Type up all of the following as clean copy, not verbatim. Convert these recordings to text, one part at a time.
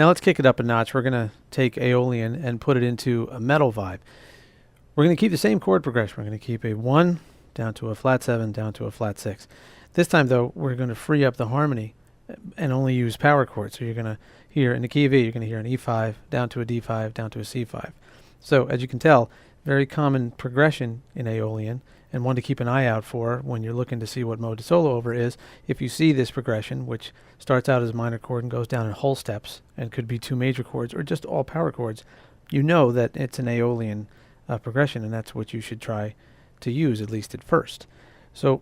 Now let's kick it up a notch. We're going to take Aeolian and put it into a metal vibe. We're going to keep the same chord progression. We're going to keep a 1 down to a flat 7 down to a flat 6. This time, though, we're going to free up the harmony and only use power chords. So you're going to hear, in the key of E, you're going to hear an E5 down to a D5 down to a C5. So as you can tell, very common progression in Aeolian, and one to keep an eye out for when you're looking to see what mode to solo over is if you see this progression, which starts out as a minor chord and goes down in whole steps and could be 2 major chords or just all power chords, you know that it's an Aeolian progression, and that's what you should try to use, at least at first. So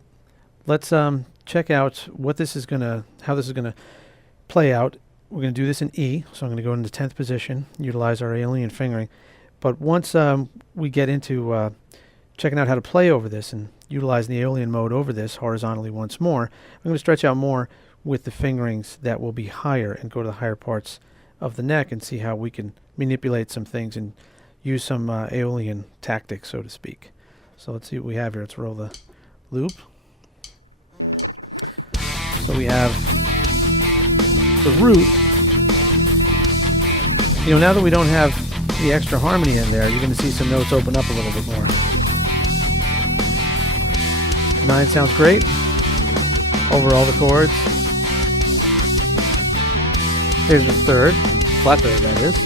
let's check out what this is how this is gonna play out. We're gonna do this in E, so I'm gonna go into 10th position, utilize our Aeolian fingering. But once we get into checking out how to play over this and utilizing the Aeolian mode over this horizontally once more, I'm going to stretch out more with the fingerings that will be higher and go to the higher parts of the neck and see how we can manipulate some things and use some Aeolian tactics, so to speak. So let's see what we have here. Let's roll the loop. So we have the root. You know, now that we don't have the extra harmony in there, you're going to see some notes open up a little bit more. 9 sounds great over all the chords. Here's the third, flat third that is.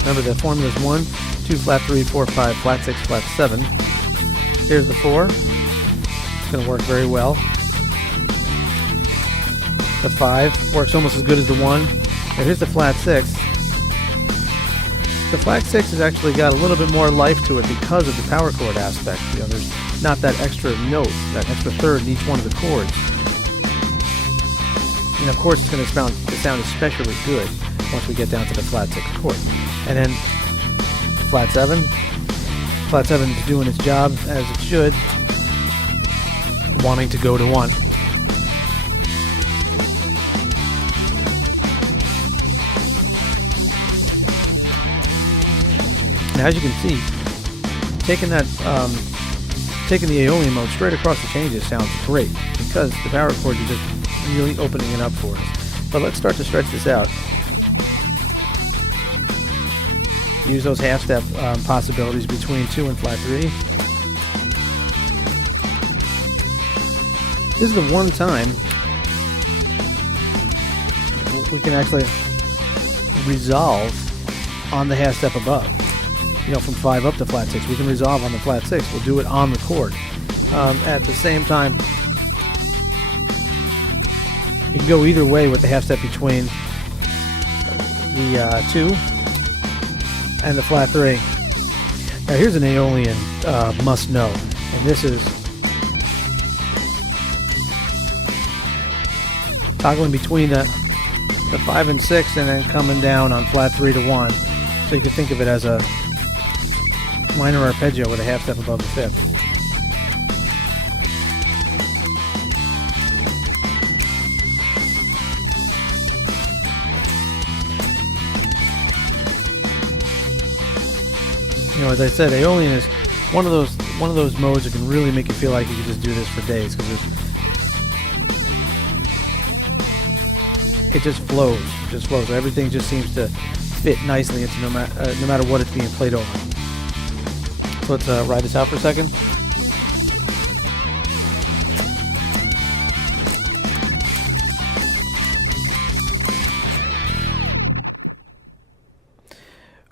Remember the formula is 1, 2, flat 3, 4, 5, flat 6, flat 7. Here's the 4. It's going to work very well. The 5 works almost as good as the 1. And here's the flat 6. The flat 6 has actually got a little bit more life to it because of the power chord aspect. You know, there's not that extra note, that extra third in each one of the chords. And of course it's going to sound especially good once we get down to the flat 6 chord. And then flat 7. Flat 7 is doing its job as it should, wanting to go to 1. Now, as you can see, taking the Aeolian mode straight across the changes sounds great because the power chords are just really opening it up for us. But let's start to stretch this out. Use those half-step possibilities between 2 and flat 3. This is the one time we can actually resolve on the half-step above. You know, from 5 up to flat 6. We can resolve on the flat 6. We'll do it on the chord. At the same time, you can go either way with the half step between the 2 and the flat 3. Now here's an Aeolian must know, and this is toggling between the 5 and 6 and then coming down on flat 3 to 1. So you can think of it as a minor arpeggio with a half step above the 5th. You know, as I said, Aeolian is one of those modes that can really make you feel like you could just do this for days because it just flows. Everything just seems to fit nicely into no matter what it's being played over. So let's ride this out for a second.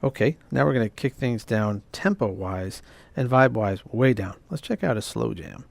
Okay, now we're going to kick things down tempo-wise and vibe-wise way down. Let's check out a slow jam.